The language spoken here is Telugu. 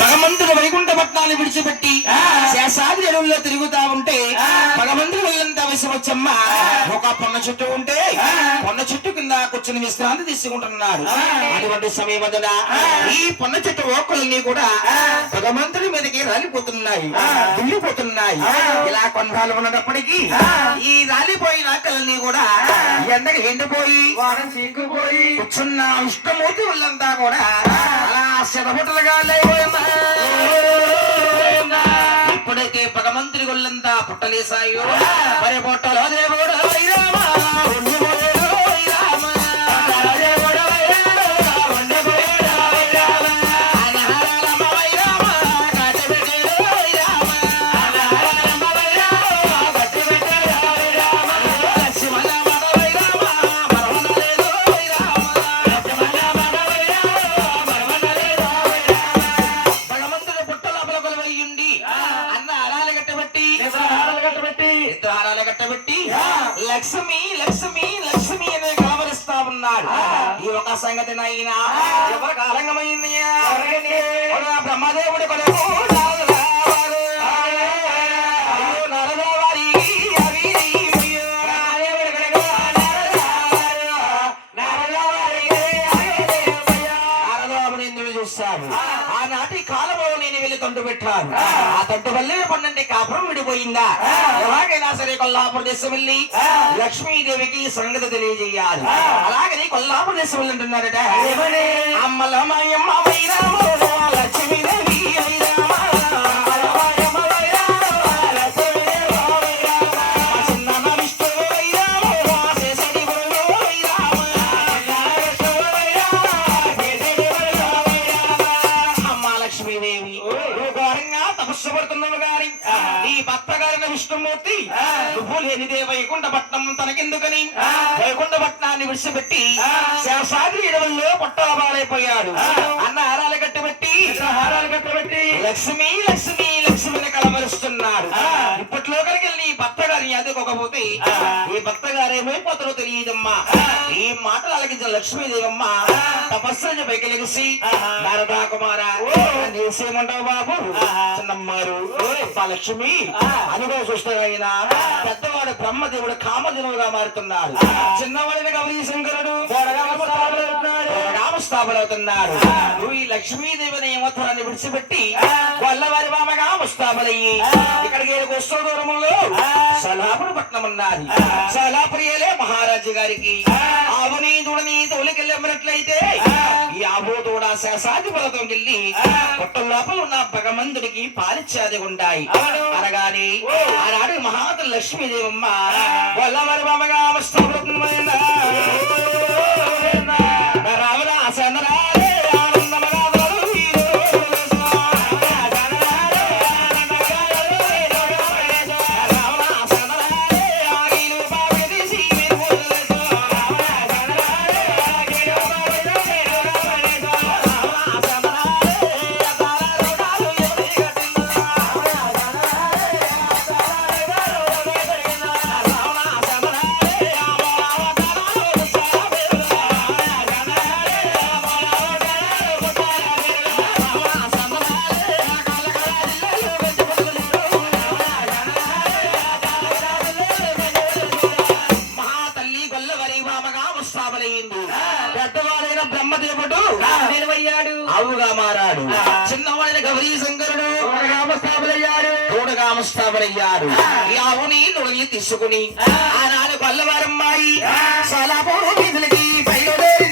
భగవంతుడు వైకుంఠ పట్నాలు విడిచిపెట్టి శేషాది అడవుల్లో తిరుగుతా ఉంటే భగవంతుడు వెళ్ళంతా విషవచ్చమ్మ ఒక పొన్న చెట్టు ఉంటే పొన్న చెట్టు కింద కూర్చుని విశ్రాంతి తీసుకుంటున్నారు. అటువంటి సమయమున ఈ పొన్న చెట్టు ఓకలన్నీ కూడా భగవంతుడి మీదకి రాలిపోతున్నాయి, దిల్లిపోతున్నాయి. ఇలా కొన్నాళ్ళు ఉన్నప్పటికీ ఈ రాలిపోయిన ఆకలన్నీ కూడా ఎండగా ఎండిపోయి చీక్కుపోయి కూర్చున్న విష్ణుమూర్తి వాళ్ళంతా కూడా అలా శతపుటలుగా ఎప్పుడైతే భగవంతుడి గొల్లంతా పుట్టలేసాయో మరి పొట్టలో దేవుడు లక్ష్మి లక్ష్మి లక్ష్మి అనే కలవరిస్తా ఉన్నాడు. ఈ ఒక సంగతి నైనా ఎవరు కాలంగమైంది బ్రహ్మదేవుడి కొరకు ఆనాటి కాలంలో నేను వెళ్ళి తంటు పెట్టాను. ఆ తంటు వల్లే పన్నండి కాపురం విడిపోయిందా? ఎలాగైనా సరే కొల్లాపుర దేశం వెళ్ళి లక్ష్మీదేవికి సంగతి తెలియజేయాలి. అలాగని కొల్లాపుర దేశం వెళ్ళి అంటున్నారట అమ్మలమయమ్మ లక్ష్మీదేవి విష్ణుమూర్తి నువ్వు లేనిదే వైకుంఠపట్నం తనకెందుకని వైకుంఠపట్నాన్ని విడిచిపెట్టి శేషాద్రి అడవుల్లో పొట్టలబాలైపోయాడు. అన్న హారాలు కట్టబెట్టి లక్ష్మి లక్ష్మి లక్ష్మిని కలవరుస్తున్నాడు. ఇప్పట్లో కలిగి నీ భర్త గారిని అదుకోకపోతే ఈ భర్త గారేమైపోతారో తెలియదమ్మా. ఈ మాటలు అలగించిన లక్ష్మీదేవమ్మ తపస్సు పైకి లెగిసి నారదా కుమార నేసేమంటావు బాబు చిన్నమ్మారు లక్ష్మి అనుభవ సృష్టిగా పెద్దవాడు బ్రహ్మదేవుడు కామధేనువుగా మారుతున్నాడు. చిన్నవాడిని గౌరీ శంకరుడు రామస్థాపలవుతున్నాడు. నువ్వు ఈ లక్ష్మీదేవిని ఏమవుతారని విడిచిపెట్టి వల్లవారి మామగా ముస్తాబలయ్యి ఇక్కడికి వస్తూ దూరంలో సలాపురి పట్నం ఉన్నది. సలాపురియలే మహారాజు గారికి ఆవుని దూడని తోలికెళ్ళినట్లయితే ఈ ఆవు దూడ శేషాధిపలతో వెళ్ళి పుట్ట లోపల ఉన్న భగవంతుడికి పాలిచ్చేది ఉంటాయి. అనగానే ఆనాడు మహాత లక్ష్మీదేవమ్మ వల్లవారి మామగా ముస్తాబలవుతున్న పెద్దవాడైన బ్రహ్మదేవుడు ఆవుగా మారాడు. చిన్నవాడైన గౌరీ శంకరుడు తోడగామస్థాపలయ్యాడు. ఈ ఆవుని నుడిని తీసుకుని ఆనాడు పల్లవారమ్మాయి చాలా పూర్వ బయలుదేరి